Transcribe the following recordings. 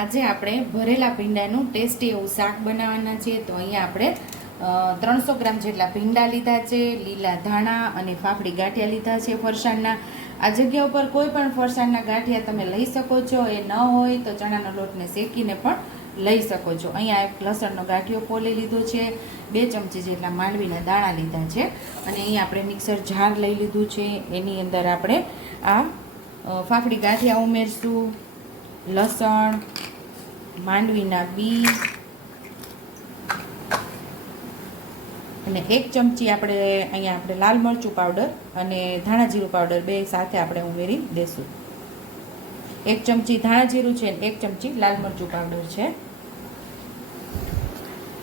આજે આપણે ભરેલા ભીંડાનું ટેસ્ટી એવું શાક બનાવવાના છીએ। તો અહીંયા આપણે 300 ગ્રામ જેટલા ભીંડા લીધા છે, લીલા ધાણા અને ફાફડી ગાંઠિયા લીધા છે ફરસાણના। આ જગ્યા ઉપર કોઈ પણ ફરસાણના ગાંઠિયા તમે લઈ શકો છો, એ ન હોય તો ચણાના લોટને શેકીને પણ લઈ શકો છો। અહીંયા એક લસણનો ગાંઠિયો ફોલી લીધો છે, 2 ચમચી જેટલા માંડવીના દાણા લીધા છે અને અહીંયા આપણે મિક્સર જાર લઈ લીધું છે। એની અંદર આપણે આ ફાફડી ગાંઠિયા ઉમેરશું, લસણ, માંડવીના બી અને 1 ચમચી આપણે લાલ મરચું પાવડર અને ધાણા જીરું પાવડર બે સાથે આપણે ઉમેરી દેશું। 1 ચમચી ધાણા જીરું છે અને 1 ચમચી લાલ મરચું પાવડર છે।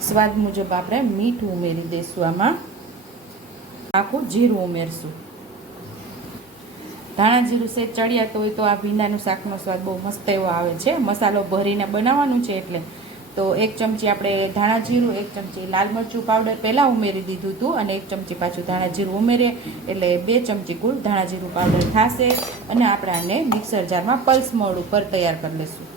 સ્વાદ મુજબ આપણે મીઠું ઉમેરી દઈશું। આમાં આખું જીરું ઉમેરશું। ધાણા જીરું સેજ ચડિયાતું હોય તો આ ભીંડાનું શાકનો સ્વાદ બહુ મસ્ત એવો આવે છે। મસાલો ભરીને બનાવવાનું છે એટલે તો 1 ચમચી આપણે ધાણા જીરું, 1 ચમચી લાલ મરચું પાવડર પહેલાં ઉમેરી દીધું હતું અને 1 ચમચી પાછું ધાણા જીરું ઉમેરીએ એટલે 2 ચમચી કુલ ધાણા જીરું પાવડર થશે અને આપણે આને મિક્સર જારમાં પલ્સ મોડ ઉપર તૈયાર કરી લઈશું।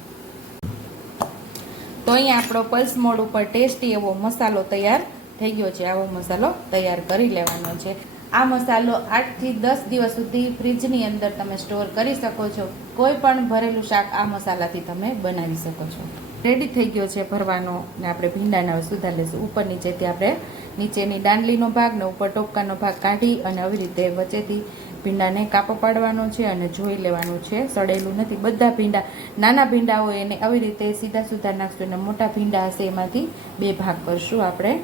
તો અહીંયા આપણો પલ્સ મોડ ઉપર ટેસ્ટી એવો મસાલો તૈયાર થઈ ગયો છે। આવો મસાલો તૈયાર કરી લેવાનો છે। આ મસાલો 8 થી 10 દિવસ સુધી ફ્રીજની અંદર તમે સ્ટોર કરી શકો છો। કોઈ પણ ભરેલું શાક આ મસાલાથી તમે બનાવી શકો છો। રેડી થઈ ગયો છે ભરવાનો ને આપણે ભીંડાને હવે સુધારી લઈશું। ઉપર નીચેથી આપણે નીચેની દાંડલીનો ભાગ ને ઉપર ટોપકાનો ભાગ કાઢી અને આવી રીતે વચ્ચેથી ભીંડાને કાપો પાડવાનો છે અને જોઈ લેવાનું છે, સડેલું નથી। બધા ભીંડા, નાના ભીંડા હોય એને આવી રીતે સીધા સુધાર નાખશું અને મોટા ભીંડા હશે એમાંથી 2 ભાગ કરશું આપણે।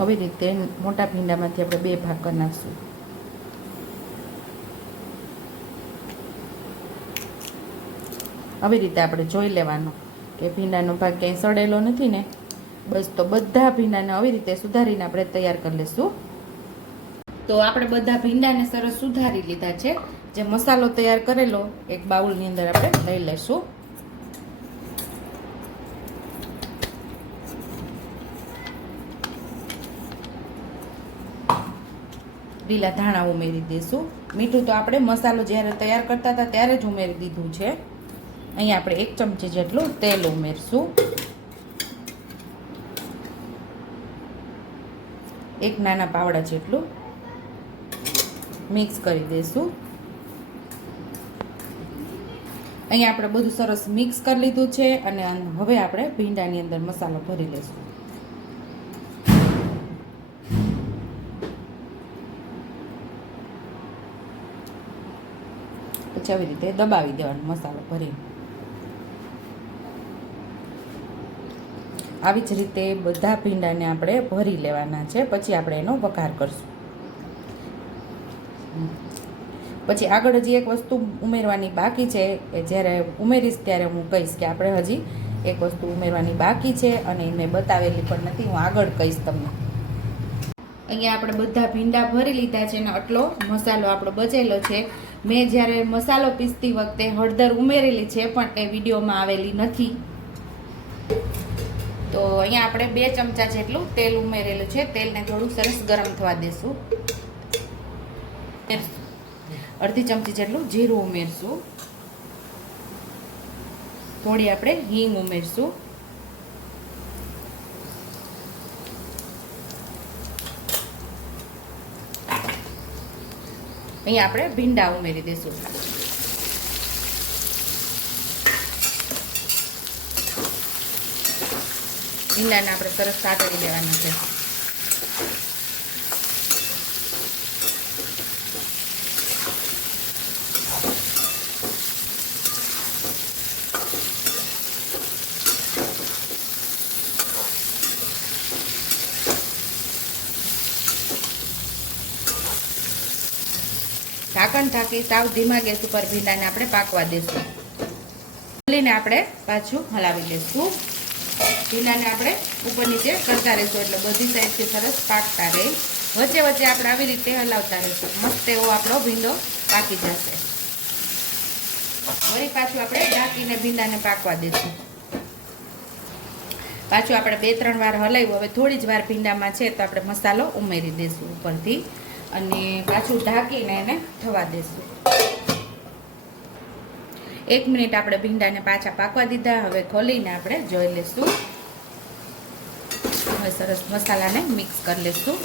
આવી રીતે મોટા ભીંડામાંથી આપણે 2 ભાગ કરી નાખશું। આવી રીતે આપણે જોઈ લેવાનો કે ભીંડાનો ભાગ ક્યાંય સડેલો નથી ને, બસ। તો બધા ભીંડાને આવી રીતે સુધારીને આપણે તૈયાર કરી લઈશું। તો આપણે બધા ભીંડાને સરસ સુધારી લીધા છે। જે મસાલો તૈયાર કરેલો એક બાઉલની અંદર આપણે લઈ લઈશું। લીલા ધાણા ઉમેરી દઈશું। મીઠું તો આપણે મસાલો જ્યારે તૈયાર કરતા હતા ત્યારે જ ઉમેરી દીધું છે। અહીંયા આપણે 1 ચમચી જેટલું તેલ ઉમેરશું। 1 નાના પાવડા જેટલું મિક્સ કરી દઈશું। અહીંયા આપણે બધું સરસ મિક્સ કરી લીધું છે અને હવે આપણે ભીંડાની અંદર મસાલો ભરી લઈશું। પછી આવી રીતે દબાવી દેવાનો મસાલો ભરીને। આવી જ રીતે બધા ભીંડાને આપણે ભરી લેવાના છે। પછી આપણે એનો વઘાર કરશું। પછી આગળ હજી એક વસ્તુ ઉમેરવાની બાકી છે, એ જ્યારે ઉમેરીશ ત્યારે હું કહીશ કે આપણે હજી એક વસ્તુ ઉમેરવાની બાકી છે અને મેં બતાવેલી પણ નથી, હું આગળ કહીશ તમને। અહીંયા આપણે બધા ભીંડા ભરી લીધા છે અને આટલો મસાલો આપણો બચેલો છે। મેં જ્યારે મસાલો પીસતી વખતે હળદર ઉમેરેલી છે પણ એ વિડીયોમાં આવેલી નથી। તો અહીંયા આપણે 2 ચમચા જેટલું તેલ ઉમેરેલું છે। તેલને થોડું સરસ ગરમ થવા દેશું। અડધી ચમચી જેટલું જીરું ઉમેરશું। થોડી આપણે હિંગ ઉમેરશું। અહીંયા આપણે ભીંડા ઉમેરી દઈશું। ભીંડાને આપણે સરસ સાતળી દેવાના છે। ઢાંકણ ઢાંકી સાવ ધીમા ગેસ ઉપર ભીંડાને આપણે પાકવા દઈશું। ખોલીને આપણે પાછું હલાવી લઈશું। ભીંડાને આપણે ઉપર નીચે કરતા રહીશું એટલે બધી સાઈડથી સરસ પાકતા રહે। વચ્ચે વચ્ચે આપણે આવી રીતે હલાવતા રહીશું। મસ્ત એવો આપણો ભીંડો પાકી જશે। વળી પાછું આપણે ઢાંકીને ભીંડાને પાકવા દઈશું। પાછું આપણે 2-3 વાર હલાવ્યું. હવે થોડી જ વાર ભીંડામાં છે તો આપણે મસાલો ઉમેરી દઈશું ઉપરથી અને પાછું ઢાંકીને એને થવા દઈશું. 1 મિનિટ આપણે ભીંડાને પાછા પાકવા દીધા. હવે ખોલીને આપણે જોઈ લઈશું. હવે સરસ મસાલાને મિક્સ કરી લઈશું.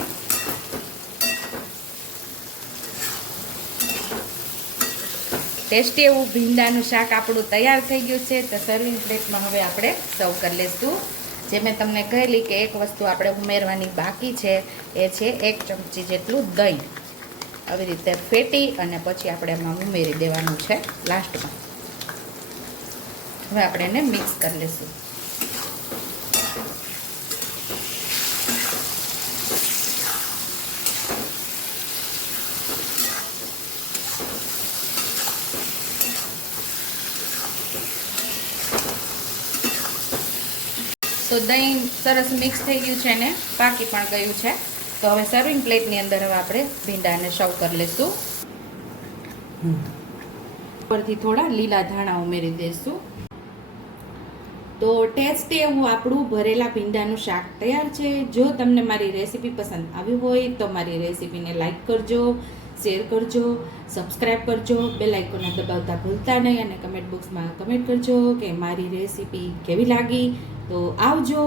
ટેસ્ટી એવું ભીંડાનું શાક આપણું તૈયાર થઈ ગયું છે. તો સર્વિંગ પ્લેટમાં હવે આપણે સર્વ કરી લઈશું. જે મેં તમને કહેલી કે એક વસ્તુ આપણે ઉમેરવાની બાકી છે એ છે 1 ચમચી જેટલું દહીં. આવી રીતે ફેટી અને પછી આપણે એમાં ઉમેરી દેવાનું છે લાસ્ટમાં. હવે આપણે એને મિક્સ કરી લઈશું. તો દહીં સરસ મિક્સ થઈ ગયું છે ને પાકી પણ ગયું છે. તો હવે સર્વિંગ પ્લેટની અંદર હવે આપણે ભીંડાને સર્વ કરી લઈશું. ઉપરથી થોડા લીલા ધાણા ઉમેરી દઈશું. તો ટેસ્ટી એવું આપણું ભરેલા ભીંડાનું શાક તૈયાર છે. જો તમને મારી રેસીપી પસંદ આવી હોય તો મારી રેસીપીને લાઈક કરજો, શેર કરજો, સબસ્ક્રાઈબ કરજો, બેલ આઇકોનને દબાવતા ભૂલતા નહીં અને કમેન્ટ બોક્સમાં કમેન્ટ કરજો કે મારી રેસીપી કેવી લાગી. તો આવજો.